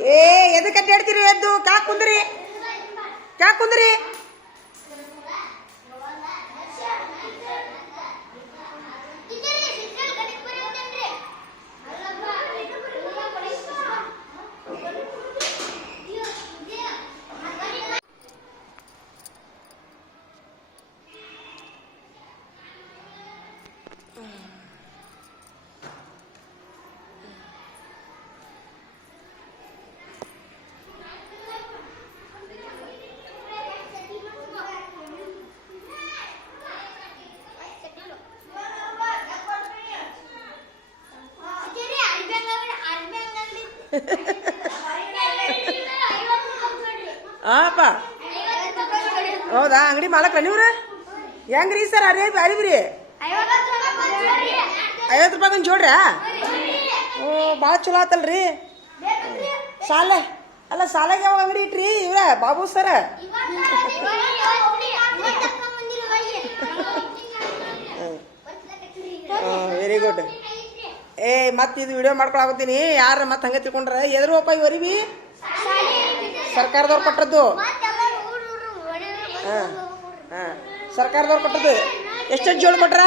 ಏ ಎದಕ್ಕೆ ಅಡ್ಡಾಡ್ತೀರಿ ಎದ್ದು? ಕ್ಯಾ ಕುಂದ್ರಿ. ಕುಂದ್ರಿ. ಹಾಪ ಹೌದಾ? ಅಂಗಡಿ ಮಾಲಕ್ರ ನೀವ್ರ? ಹೆಂಗ್ರಿ ಸರ್ ಅರೇ ಅರಿಬ್ರಿ? ಐವತ್ತು ರೂಪಾಯಿ ಒಂದು ಜೋಡ್ರಾ ಓ ಭಾಳ ಚಲೋ ಆತಲ್ರಿ. ಸಾಲ ಅಲ್ಲ ಸಾಲಾಗ ಯಾವಾಗ ಅಂಗಡಿ ಇಟ್ರಿ ಇವ್ರ ಬಾಬು ಸರ? Very good. ಏ, ಮತ್ತೆ ಇದು ವಿಡಿಯೋ ಮಾಡ್ಕೊಳಕತ್ತೀನಿ. ಯಾರ ಮತ್ತೆ ಹಂಗೆ ತಿಳ್ಕೊಂಡ್ರೆ? ಎದ್ರು ಅಪ್ಪ ಇವರಿವಿ ಸರ್ಕಾರದವ್ರು ಕೊಟ್ಟದ್ದು. ಹಾಂ ಹಾಂ. ಸರ್ಕಾರದವ್ರು ಕೊಟ್ಟದ್ದು. ಎಷ್ಟೆಷ್ಟು ಜೋಳು ಕೊಟ್ರ?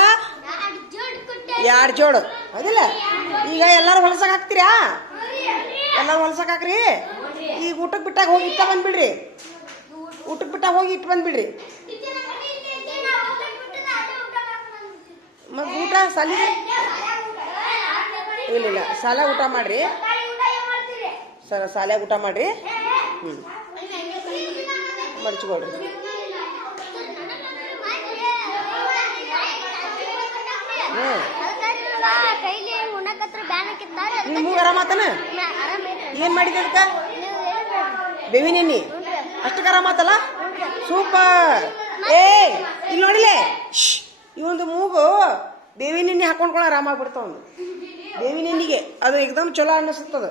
ಎರಡು ಜೋಡು ಹೌದಿಲ್ಲ? ಈಗ ಎಲ್ಲರೂ ಹೊಲಸಕ್ಕೆ ಹಾಕ್ತೀರಾ? ಎಲ್ಲರೂ ಹೊಲಸಕ್ಕೆ ಹಾಕ್ರಿ? ಈಗ ಊಟಕ್ಕೆ ಬಿಟ್ಟಾಗ ಹೋಗಿ ಇಟ್ಟ ಬಂದ್ಬಿಡ್ರಿ. ಊಟಕ್ಕೆ ಬಿಟ್ಟಾಗ ಹೋಗಿ ಇಟ್ಟು ಬಂದ್ಬಿಡ್ರಿ. ಮತ್ತು ಊಟ ಸಾಲಿ ಇಲ್ಲ ಇಲ್ಲ. ಸಾಲ ಊಟ ಮಾಡ್ರಿ. ಸರ ಸಾಲ್ಯಾಗ ಊಟ ಮಾಡ್ರಿ. ಹ್ಞೂ ಮಡ್ಚ್ಕೊಳ್ರಿ ಹ್ಞೂ ನಿಮ್ಮ ಮೂಗು ಆರಾಮಾತನ ಏನು ಮಾಡಿದೆ ಅದಕ್ಕೆ ಬೇವಿನ ಎಣ್ಣೆ ಆರಾಮ ಆರಾಮಾತಲ್ಲ ಸೂಪರ್. ಏ ಇಲ್ಲಿ ನೋಡಿಲೆ? ಇವೊಂದು ಮೂಗು ಬೇವಿನ ಎಣ್ಣೆ ಹಾಕೊಂಡ್ಕೊಳ್ಳೋ ಆರಾಮಾಗ್ಬಿಡ್ತಾವ ಒಂದು ಬೇವಿನ ಎಣ್ಣೆಗೆ ಅದು ಎಕ್ದಮ್ ಚಲೋ ಅನ್ನಿಸ್ತದ.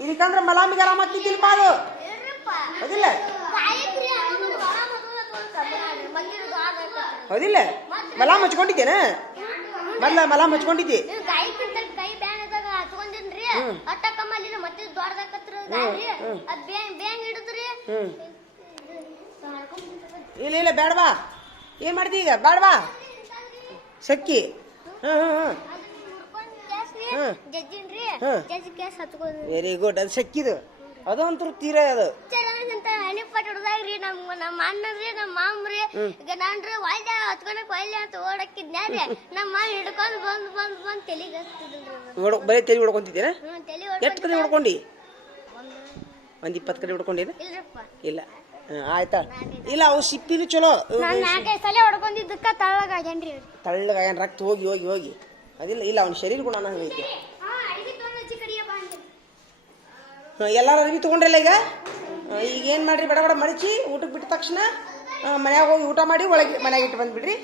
ಇದಕ್ಕಂದ್ರೆ ಮಲಾಮಿಗೆ ಆರಾಮಾಗ್ತಿದ್ದಿಲ್ಪ ಅದು. ಹೌದಿಲ್ಲ? ಹೌದಿಲ್ಲ? ಮಲಾಮ್ ಹಚ್ಕೊಂಡಿದ್ದೇನ? ಮೊದ್ಲ ಮಲಾಮ್ ಹಚ್ಕೊಂಡಿದ್ದಿ. ಇಲ್ಲ ಇಲ್ಲ ಬೇಡವಾ ಏನ್ ಮಾಡ್ತಿ ಈಗ? ಬೇಡವಾ ಸಕ್ಕಿ. ಹ್ಮ್. ಹ್ಮ್. ವೆರಿ ಗುಡ್ ಅದು ಸಕ್ಕಿದು ಅದು ಅಂತೂ ತೀರಾ ಅದು. ನಮ್ಮ ಅಣ್ಣನ್ರಿ ನಮ್ಮ ಮಾಮ್ರಿ ಈಗ ನಾನ್ರಿ ವಾಲ್ಯ ಹತ್ಕೊಳಕ್ ವಾಲ್ಯ ಅಂತ ಓಡಕ್ಕಿದ್ನ್ಯಾರಿ ನಮ್ಮ ಮಾಮ ಹಿಡ್ಕೊಂಡು ಬಂದ್ ಬಂದ್ ಬಂದ್ ತಲೆಗೆ ಹಚ್ತಿದ್ರಿ ಬರೀ ತಲೆ ಎಷ್ಟು ಕಡೆ ಹೊಡ್ಕೊಂಡು? ಒಂದು ಇಪ್ಪತ್ತು ಕಡೆ ಹೊಡ್ಕೊಂಡಿನ ಇಲ್ಲ. ಆಯ್ತಾ? ಇಲ್ಲ ಅವು ಸಿಪ್ಪಿನೂ ಚಲೋ. ನಾಲ್ಕೈದು ಸಲ ಹೊಡ್ಕೊಂಡಿದ್ದಕ್ಕ ತಳ್ಳಗ ತಳ್ಳಗಾಯನ್ ರಕ್ತ ಹೋಗಿ ಹೋಗಿ ಹೋಗಿ. ಅದಿಲ್ಲ ಇಲ್ಲ ಅವನ ಶರೀರ ಗುಣ ಹಂಗೈತಿ. ಎಲ್ಲಾರು ಅರ್ಬಿ ತೊಗೊಂಡ್ರಲ್ಲ ಈಗ? ಈಗ ಏನು ಮಾಡ್ರಿ ಬಡ ಬಡ ಮಡಚಿ ಊಟಕ್ಕೆ ಬಿಟ್ಟ ತಕ್ಷಣ ಮನ್ಯಾಗ ಹೋಗಿ ಊಟ ಮಾಡಿ ಒಳಗೆ ಮನ್ಯಾಗ ಇಟ್ಟು ಬಂದ್ಬಿಡ್ರಿ.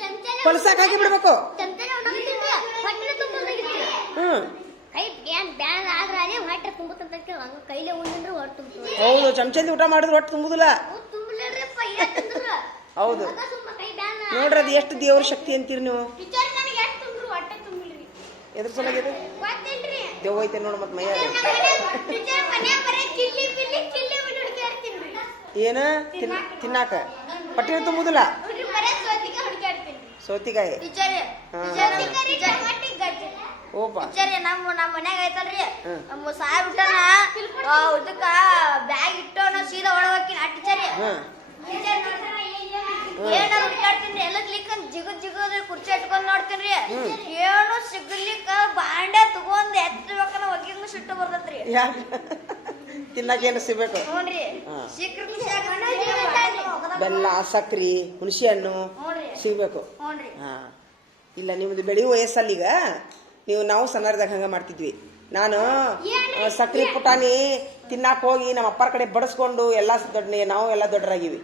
ಹೊಲಸಾಕ ಹಾಕಿ ಬಿಡ್ಬೇಕು. ಹ್ಞೂ ಹೌದು ಚಮಚಂದಿ ಊಟ ಮಾಡಿದ್ರೆ ಹೊಟ್ಟೆ ತುಂಬುದಿಲ್ಲ. ಹೌದು ನೋಡ್ರಿ ಅದು ಎಷ್ಟು ದೇವ್ರ ಶಕ್ತಿ ಅಂತೀರಿ ನೀವು ಟೀಚರ್ ನನಗೆ ಎಷ್ಟು ತುಂಬ್ರು ಹೊಟ್ಟೆ ತುಂಬಿಲ್ರಿ ಎದ್ರ ಸಲಗಿದೆ ಗೊತ್ತೇನ್ರಿ ದೇವ್ ಐತೆ ನೋಡು ಮತ್ತೆ ಮೈಯ ಏನ? ತಿನ್ ತಿನ್ನಾಕ. ಪಟ್ಟಿನ ತುಂಬುದಿಲ್ಲ? ಸೌತಿಕಾಯಿ. ಓಪ. ನಮ್ಮ ನಮ್ಮ ಮನ್ಯಾಗ ಐತಲ್ರಿ. ನಮ್ಮ ಸಾರ್ ಬಿಟ್ಟನ ಇದಕ್ಕ ಬ್ಯಾಗ್ ಇಟ್ಟೋನ ಸೀದಾ ಒಳಗೆ ಆ ಟೀಚರ್ ಹಾಂ. ಏನಾರ ಹುಡುಕಾಡ್ತೀನಿ ಎಲ್ಲ ಕ್ಲಿಕ್ ಜಿಗದ್ ಜಿಗದ್ ಕುರ್ಚಿ ಇಟ್ಕೊಂಡ್ ನೋಡ್ತೀನಿ ಸಿಟ್ಟು ಬರ್ತೈತ್ರಿ ತಿನ್ನಕೇನು ಸಿಗ್ಬೇಕು? ನೋಡ್ರಿ. ಬೆಲ್ಲ ಸಕ್ರಿ ಹುಣಸಿ ಹಣ್ಣು ಸಿಗಬೇಕು. ಸಿಗ್ಬೇಕು ಹಾ. ಇಲ್ಲ ನಿಮ್ದು ಬೆಳೆಯುವ ಈಗ ನೀವು ನಾವು ಸಣ್ಣದಾಗ ಹಂಗ ಮಾಡ್ತಿದ್ವಿ. ನಾನು ಸಕ್ರಿ ಪುಟಾಣಿ ತಿನ್ನಾಕ ಹೋಗಿ ನಮ್ಮ ಅಪ್ಪರ ಕಡೆ ಬಡಿಸ್ಕೊಂಡು ಎಲ್ಲ ದೊಡ್ಡ ನಾವು ಎಲ್ಲ ದೊಡ್ಡರಾಗಿವಿ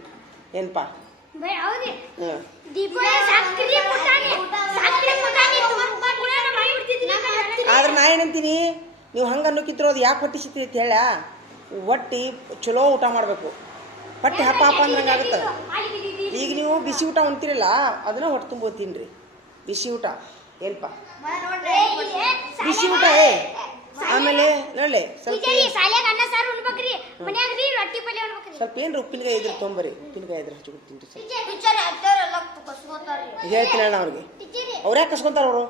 ಗುಣನ ಆದ್ರೆ ನಾ ಏನಂತೀನಿ ನೀವು ಹಂಗೆ ಅನ್ನೋಕ್ಕಿದ್ರು ಅದು ಯಾಕೆ ಹೊಟ್ಟೆ ಸಿಗ್ತೈತಿ ಅಂತ ಹೇಳ? ಹೊಟ್ಟಿ ಚಲೋ ಊಟ ಮಾಡಬೇಕು. ಹೊಟ್ಟೆ ಹಪ್ಪ ಹಪ್ಪ ಅಂದಂಗೆ ಆಗುತ್ತೆ. ಈಗ ನೀವು ಬಿಸಿ ಊಟ ಉಣ್ತಿರಲ್ಲ ಅದನ್ನ ಹೊಟ್ಟೆ ತುಂಬ ತಿನ್ರಿ ಬಿಸಿ ಊಟ. ಏನಪ್ಪ ಬಿಸಿ ಊಟ ಏ? ಆಮೇಲೆ ನೋಡ್ಲೆ ಸ್ವಲ್ಪ ಸ್ವಲ್ಪ ಏನ್ರಿ ಉಪ್ಪಿನಕಾಯಿ ಇದ್ರೆ ತೊಂಬರಿ ಉಪ್ಪಿನಕಾಯಿ ಇದ್ರೆ ಸ್ವಲ್ಪ ಎಲ್ಲ ಕಸ್ಕೋತಾರ್ರಿ. ಹೇಳ್ತೀನಿ ಅಣ್ಣ ಅವ್ರಿಗೆ. ಅವ್ರು ಯಾಕೆ ಕಸ್ಕೊಂತಾರ ಅವರು?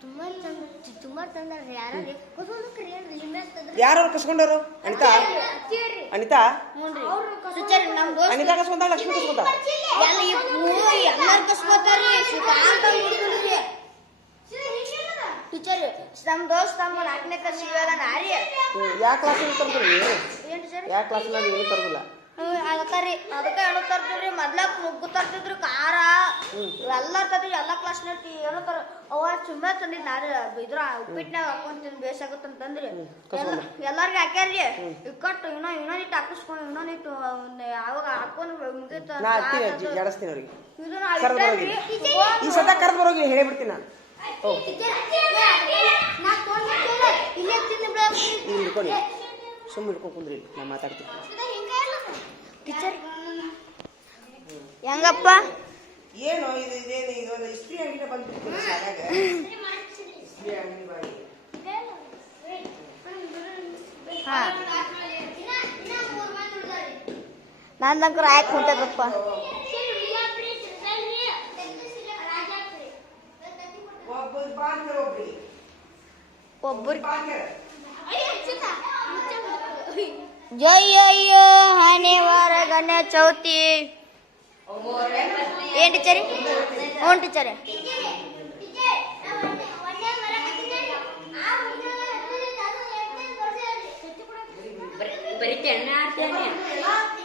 ತುಂಬಾ ತಂದ್ರಿ ಯಾರು ಕಸ್ಕೊಂಡವ್ರು? ಅನಿತಾ? ಅನಿತಾ? ಅನಿತಾ ಕಸ್ಕೊಂಡ ಲಕ್ಷ್ಮಿ ಕಸ್ಕೊಂಡ? ಟೀಚರ್ ನಮ್ಮ ದೋಸ್ತ ನಮ್ಮ ನಾಲ್ಕನೇ ಕ್ಲಾಸ್ ಇವಾಗ ನಾರಿ ಯಾವ ಕ್ಲಾಸ್ ತರ್ತೀರಿ ಯಾವ ಕ್ಲಾಸಿನ ಏನು ತರದಿಲ್ಲ? ಅದಕ್ಕರಿ ಅದಕ್ಕೆ ಏನು ಮೊದ್ಲ ನುಗ್ಗು ತರ್ತಿದ್ರು ಖಾರ. ಎಲ್ಲ ತರ್ತೀವಿ ಎಲ್ಲ ಕ್ಲಾಸ್ನಾಗ ಏನು ತರ ಅವ ಸುಮ್ಮನೆ ತಂದಿದ್ ನಾರಿ ಇದ್ರ ಉಪ್ಪಿಟ್ನಾಗ ಹಾಕೊಂಡ್ ತಿಂದು ಬೇಸಾಗತ್ತಂತಂದ್ರಿ. ಎಲ್ಲಾರ್ಗಿ ಹಾಕ್ಯಾರ್ರಿ. ಇಕ್ಕಟ್ಟು ಇನ್ನೂ ಇನ್ನೊಂದಿಟ್ಟು ಹಾಕಿಸ್ಕೊಂಡು ಇನ್ನೊಂದಿಟ್ಟು ಯಾವಾಗ ಹಾಕೊಂಡು ಮುಗಿತ ಜಾಡಿಸ್ತೀನಿ ಅವ್ರಿಗೆ. ಈ ಸದ ಕರೆದು ಬರೋಗಿ ಹೇಳಿಬಿಡ್ತೀನಿ ನಾನು ಸುಮ್ಮನೆ ಹಿಡ್ಕೊಂಡು ಕುಂದ್ರಿ ಮಾತಾಡ್ತೀನಿ. ಟೀಚರ್ ಹೆಂಗಪ್ಪ ಏನು ಇದು ಇದೇನು ಇದು ಒಂದು ಇಸ್ತ್ರಿ ಅಂಗಡಿನ ಬಂದ್ಬಿಡ್ತೀನಿ ಶಾಲ್ಯಾಗ ಇಸ್ತ್ರಿ ಅಂಗಡಿ ಮಾಡಿ ಹಾ ನಂದಂಕರ ಆಯ್ಕೆ ಹೊಂಟದಪ್ಪ ಒಬ್ಬರು ಬಾಂಧವ ಒಬ್ರಿ ಒಬ್ಬರು ಬಾಂಧವ ಜೈ ಅಯ್ಯೋ ಹನಿವಾರ ચૌથી ಏನ್ ಟೀಚರ್ ಹ್ಞೂ ಟೀಚರ್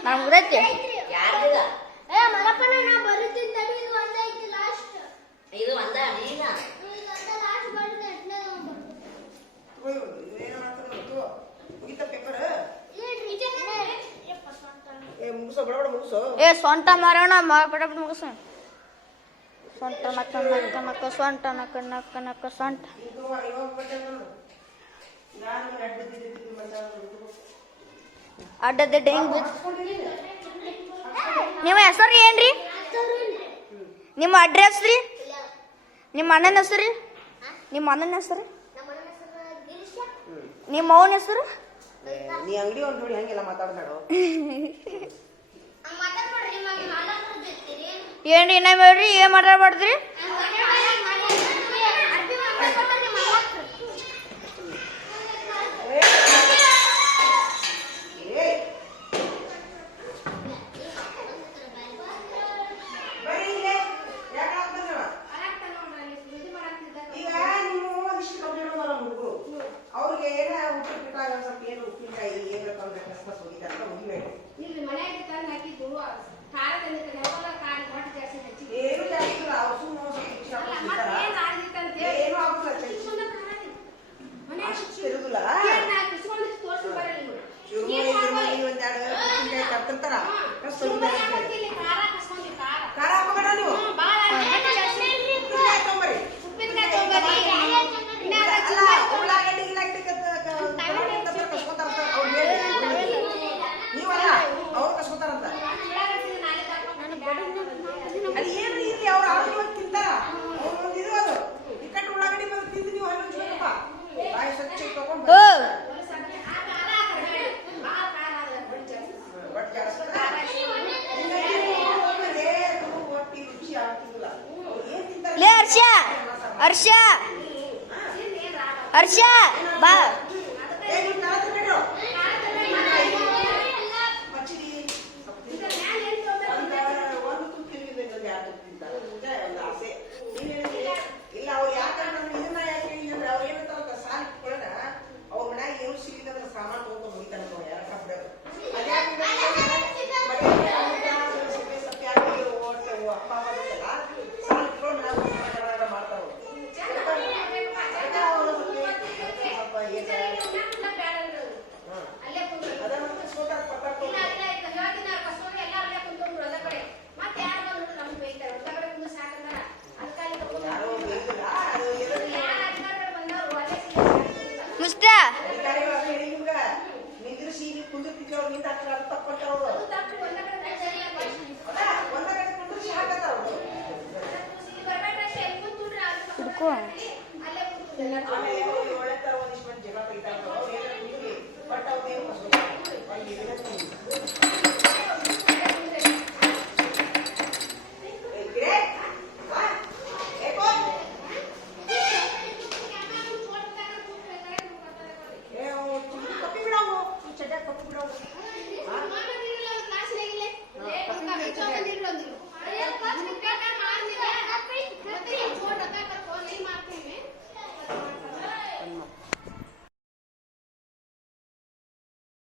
ನಮ್ಗೆ ಗೊತ್ತೈತಿ ಯಾರ್ದಿದ ಏ ಮಲ್ಲಪ್ಪನ ನಾ ಬರುತ್ತೀನಿ ತಡಿ ಇದು ಒಂದೈತಿ ಲಾಸ್ಟ್ ಇದು ಒಂದ ನೀನ ಇದು ಒಂದ ಲಾಸ್ಟ್ ಬರುತ್ತೆ ಎಟ್ನೇ ನಂಬರ್ ಏನು ಮಾಡ್ತಾರೆ ಮುಗಿತ ಪೇಪರ್ ಏ ಮುಗಿಸೋ ಬಡ ಬಡ ಮುಗಿಸೋ ಏ ಸೊಂಟ ಮಾರೋಣ ಪಟ ಮುಗಿಸ. ಸ್ವಂಟ ನಕ್ಕ ನಕ್ಕ ನಕ್ಕ ಸ್ವಂಟ ನಕ್ಕ ನಕ್ಕ ನಕ್ಕ ಸ್ವಂಟ ಅಡ್ಡದ ಹಿಂಗ್ ನಿಮ್ಮ ಹೆಸರು ಏನ್ರಿ? ನಿಮ್ಮ ಅಡ್ರೆಸ್ ರೀ? ನಿಮ್ಮ ಅಣ್ಣನ ಹೆಸರು? ರೀ ನಿಮ್ಮ ಅಣ್ಣನ ಹೆಸರು? ನಿಮ್ಮ ಅವನ ಹೆಸರು? ನೀ ಅಂಗಡಿ ಒಂದು ನೋಡಿ ಹಂಗೆಲ್ಲ ಮಾತಾಡ್ಬೇಡ. ಏನ್ರಿ ಇನ್ನೊಮ್ಮೆ ಹೇಳ್ರಿ ಏನ್ ಮಾತಾಡ್ಬಾರ್ದ್ರಿ ಬರ್ರಿ తిరుగులా ಲೇ ಹರ್ಷ ಹರ್ಷ. ಹರ್ಷ ಬಾ ಏ, ನೀವು ತಲೆ ತಿರ್ಗಿಡ್ರು. ಮಚ್ಚಿಡಿ, ಸ್ವಲ್ಪ ತಿಂತಾರೆ. ಒಂದು- ಒಂದು ತುತ್ತು ತಿಂದಿದ್ದು ಇನ್ನೊಂದು ಎರಡು ತುತ್ತು ತಿಂತಾರೆ. ಇದೇ ಒಂದು ಆಸೆ. ನೀವ್ ಹೇಳಿದ್ರಿ, ಇಲ್ಲ ಅವ್ರು ಯಾಕಂದ್ರೆ ನಮ್ಗೆ ಇದನ್ನ ಯಾಕೆ ಹೇಳಿದ್ರೆ ಅವ್ರು ಏನಂತಾರಂತ ಸಾಲ ಇಟ್ಕೊಳ್ಳೋಣ ಅವ್ರ ಮನ್ಯಾಗ ಏನು ಸಿಗ್ಲಿಲ್ಲ ಸಾಮಾನು ತಗೊಂಡು ಮುಗಿತಾನೆ ಅವ್ರು ಯಾರ ಕಬ್ಬಿಡೋದು. ಅದ್ಯಾಕೆ ಅಂದ್ರೆ ಮನೆಯಲ್ಲಿ ಊಟ, ಸಿಪ್ಪೆ ಸಪ್ಪೆ ಹಾಕಿ ಓಟ್ ಅಪ್ಪ ಅಮ್ಮ ಇರುತ್ತಲ್ಲ, ಸಾಲ ಇಟ್ಕೊಂಡು ನಾವು ಊಟ ಮಾಡೋಣ ಮಾಡ್ತಾರ ಅವ್ರು. ಅದಕ್ಕೆ ಅವ್ರು ಮತ್ತೆ ಸ್ವಲ್ಪ ಏನ್- ಹ್ಮ್. ಅದ ಮತ್ತೆ ಸೋತಾರ ಪಟ್ಟಾಕ ಯಾರೋ ಹೇಳಿಲ್ಲ, ಅದು ಎದಕ್ಕೆ ಮುಸ್ತ ಅಧಿಕಾರಿಗಳು ಅದೇ ಹೇಳಿ ನಿಮ್ಗ ನಿಂದ್ರಿಸಿ ಇಲ್ಲಿ ಕುಂದಿರ್ತಿದ್ರು ಅವ್ರು ನಿಂತ ಹಾಕ್ತಾರೆ ಅದು ತಪ್ಪಂತ ಅವರು ಒಂದ ಕಡೆ ಕುಂದ್ರಿಸಿ